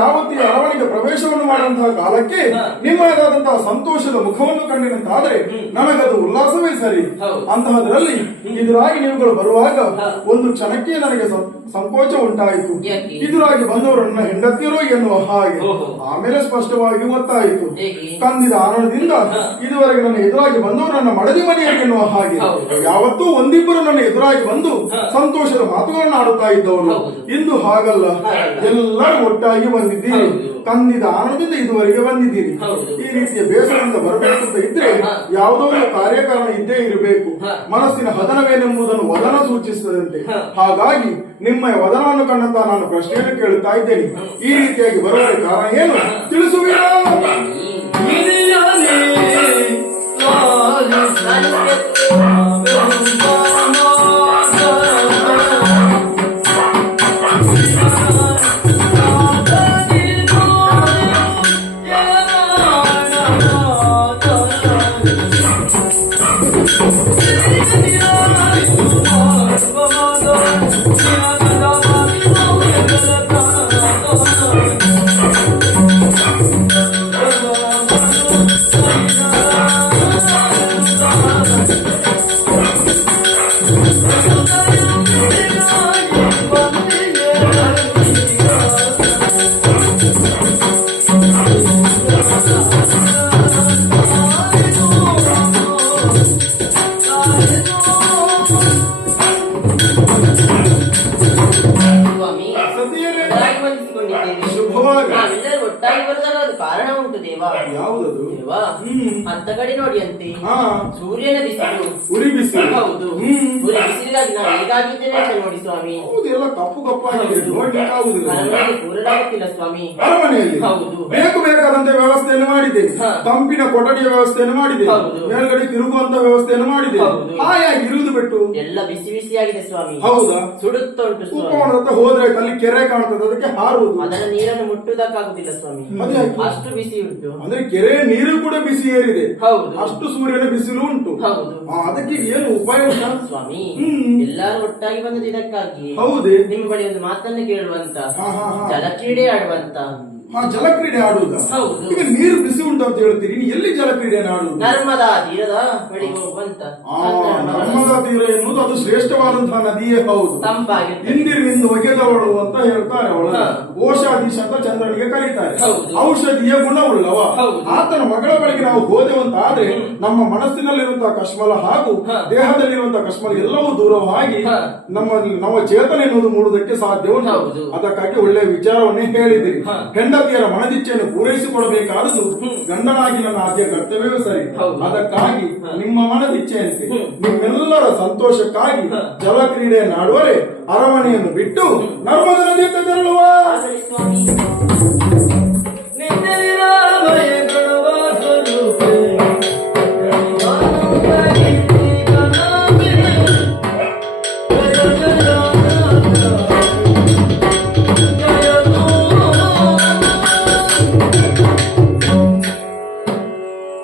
ಯಾವತ್ತಿ ಅರವಣಿಗೆ ಪ್ರವೇಶವನ್ನು ಮಾಡುವಂತಹ ಕಾಲಕ್ಕೆ ನಿಮ್ಮದಾದಂತಹ ಸಂತೋಷದ ಮುಖವನ್ನು ಕಂಡಿನಂತಾದ್ರೆ ನನಗದು ಉಲ್ಲಾಸವೇ ಸರಿ. ಅಂತಹದ್ರಲ್ಲಿ ಎದುರಾಗಿ ನೀವುಗಳು ಬರುವಾಗ ಒಂದು ಕ್ಷಣಕ್ಕೆ ನನಗೆ ಸಂಕೋಚ ಉಂಟಾಯಿತು. ಎದುರಾಗಿ ಬಂದವರು ನನ್ನ ಹೆಂಡತಿಯರೋ ಎನ್ನುವ ಹಾಗೆ. ಆಮೇಲೆ ಸ್ಪಷ್ಟವಾಗಿ ಗೊತ್ತಾಯಿತು, ತಂದಿದ ಆನಂದದಿಂದ ಇದುವರೆಗೆ ನನ್ನ ಎದುರಾಗಿ ಬಂದವರು ನನ್ನ ಮಡದಿ ಮನೆಯಲ್ಲಿ ಎನ್ನುವ ಹಾಗೆ. ಯಾವತ್ತೂ ಒಂದಿಬ್ಬರು ನನ್ನ ಎದುರಾಗಿ ಬಂದು ಸಂತೋಷದ ಮಾತುಗಳನ್ನು ಆಡುತ್ತಾ ಇದ್ದವರು. ಇಂದು ಹಾಗಲ್ಲ, ಎಲ್ಲರೂ ಒಟ್ಟಾಗಿ ಬಂದಿದ್ದೀರಿ. ತಂದಿದ ಆನಂದದಿಂದ ಇದುವರೆಗೆ ಬಂದಿದ್ದೀರಿ. ಈ ರೀತಿಯ ಬೇಸರದಿಂದ ಬರಬೇಕು ಅಂತ ಇದ್ರೆ ಯಾವುದೋ ಒಂದು ಕಾರ್ಯಕಾರಣ ಇದ್ದೇ ಇರಬೇಕು. ಮನಸ್ಸಿನ ಹದನವೇನೆಂಬುದನ್ನು ವದನ ಸೂಚಿಸುತ್ತದಂತೆ. ಹಾಗಾಗಿ ನಿಮ್ಮ ವದನವನ್ನು ಕಂಡಂತ ನಾನು ಪ್ರಶ್ನೆಯನ್ನು ಕೇಳುತ್ತಾ ಇದ್ದೇನೆ. ಈ ರೀತಿಯಾಗಿ ಬರುವ ಕಾರಣ ಏನು ತಿಳಿಸುವಿರಾ? ಕಾರಣ ಉಂಟು ದೇವ. ಯಾವುದದು ದೇವ? ಅಂತ ಕಡೆ ನೋಡಿ ಅಂತೆ ಸೂರ್ಯನ ಬಿಸಿಲು ಉರಿ ಬಿಸಿಲು. ಹೌದು, ಉರಿ ಬಿಸಿಲಿಗಾಗಿ ನಾವು ಹೇಗಾಗಿದ್ದೇನೆ ಅಂತ ನೋಡಿ ಸ್ವಾಮಿ. ಎಲ್ಲ ಕಪ್ಪು ಕಪ್ಪಾಗಿದೆ, ಕೂರಲಾಗುತ್ತಿಲ್ಲ ಸ್ವಾಮಿ. ಅರಮನೆಯಲ್ಲಿ ಹೌದು, ಬೇಕು ಬೇಕಾದಂತೆ ವ್ಯವಸ್ಥೆಯನ್ನು ಮಾಡಿದ್ದೇನೆ. ತಂಪಿನ ಕೊಠಡಿಯ ವ್ಯವಸ್ಥೆಯನ್ನು ಮಾಡಿದ್ದೇನೆ. ಮೇಲ್ಗಡೆ ತಿರುಗುವಂತ ವ್ಯವಸ್ಥೆಯನ್ನು ಮಾಡಿದ್ದೇನೆ. ಹಾಯಾಗಿ ಇರುವುದು ಬಿಟ್ಟು ಎಲ್ಲ ಬಿಸಿ ಬಿಸಿಯಾಗಿದೆ ಸ್ವಾಮಿ. ಹೌದಾ? ಸುಡುತ್ತ ಉಂಟು ಸ್ವಾಮಿ. ಹೋದ್ರೆ ಅಲ್ಲಿ ಕೆರೆ ಕಾಣ್ತದೆ, ಅದಕ್ಕೆ ಹಾರುವುದು. ಅದನ್ನ ನೀರನ್ನು ಮುಟ್ಟುವುದಕ್ಕಾಗುದಿಲ್ಲ ಸ್ವಾಮಿ, ಅಷ್ಟು ಬಿಸಿ ಉಂಟು. ಅಂದ್ರೆ ಕೆರೆ ನೀರು ಕೂಡ ಬಿಸಿ ಏರಿದೆ. ಹೌದು, ಅಷ್ಟು ಸೂರ್ಯನ ಬಿಸಿಲು ಉಂಟು. ಹೌದು, ಅದಕ್ಕೆ ಏನು ಉಪಾಯ ಉಂಟಾ ಸ್ವಾಮಿ? ಎಲ್ಲರೂ ಒಟ್ಟಾಗಿ ಬಂದದ್ದು ಇದಕ್ಕಾಗಿ. ಹೌದೇ? ನಿಮ್ಮ ಬಳಿ ಒಂದು ಮಾತನ್ನು ಕೇಳುವಂತ, ಜಲಕ್ರೀಡೆ ಆಡುವಂತ. ಜಲಕ್ರೀಡೆ ಆಡುವುದ? ಈಗ ನೀರು ಬಿಸಿ ಉಂಟು ಅಂತ ಹೇಳ್ತೀರಿ, ಎಲ್ಲಿ ಜಲಕ್ರೀಡೆಯನ್ನು ಆಡುವುದು? ನರ್ಮದಾ ತೀರದ ಬಳಿ ಹೋಗುವಂತ. ನರ್ಮದಾ ತೀರ ಎನ್ನುವುದು ಅದು ಶ್ರೇಷ್ಠವಾದಂತಹ ನದಿಯೇ ಹೌದು. ತಂಪಾಗಿ ಇಂದಿರಿನಿಂದ ಒಗೆದವಳು ಅಂತ ಹೇಳ್ತಾರೆ. ಅವಳು ಓಷಾಧೀಶ ಅಂತ ಚಂದ್ರನಿಗೆ ಕರೀತಾರೆ. ಔಷಧಿಯ ಗುಣವುಳ್ಳವ. ಆತನ ಮಗಳ ಬಳಿಗೆ ನಾವು ಹೋದೆವಂತ ಆದ್ರೆ ನಮ್ಮ ಮನಸ್ಸಿನಲ್ಲಿರುವಂತಹ ಕಶ್ಮಲ ಹಾಗೂ ದೇಹದಲ್ಲಿರುವಂತಹ ಕಶ್ಮಲ ಎಲ್ಲವೂ ದೂರವಾಗಿ ನಮ್ಮ ಚೇತನ ಎನ್ನುವುದು ಮೂಡುವುದಕ್ಕೆ ಸಾಧ್ಯ ಉಂಟು. ಅದಕ್ಕಾಗಿ ಒಳ್ಳೆಯ ವಿಚಾರವನ್ನೇ ಹೇಳಿದಿರಿ. ಹೆಂಡತಿಯರ ಮನದಿಚ್ಛೆಯನ್ನು ಪೂರೈಸಿಕೊಡಬೇಕಾದದ್ದು ಗಂಡನಾಗಿ ನನ್ನ ಆದ್ಯ ಕರ್ತವ್ಯವೇ ಸರಿ. ಅದಕ್ಕಾಗಿ ನಿಮ್ಮ ಮನದಿಚ್ಛೆಯಂತೆ ನಿಮ್ಮೆಲ್ಲರ ಸಂತೋಷಕ್ಕಾಗಿ ಜಲಕ್ರೀಡೆಯನ್ನು ಆಡುವರೆ ಅರಮನೆಯನ್ನು ಬಿಟ್ಟು ನರ್ಮದಾ ನದಿಯತ್ತ ತೆರಳುವ.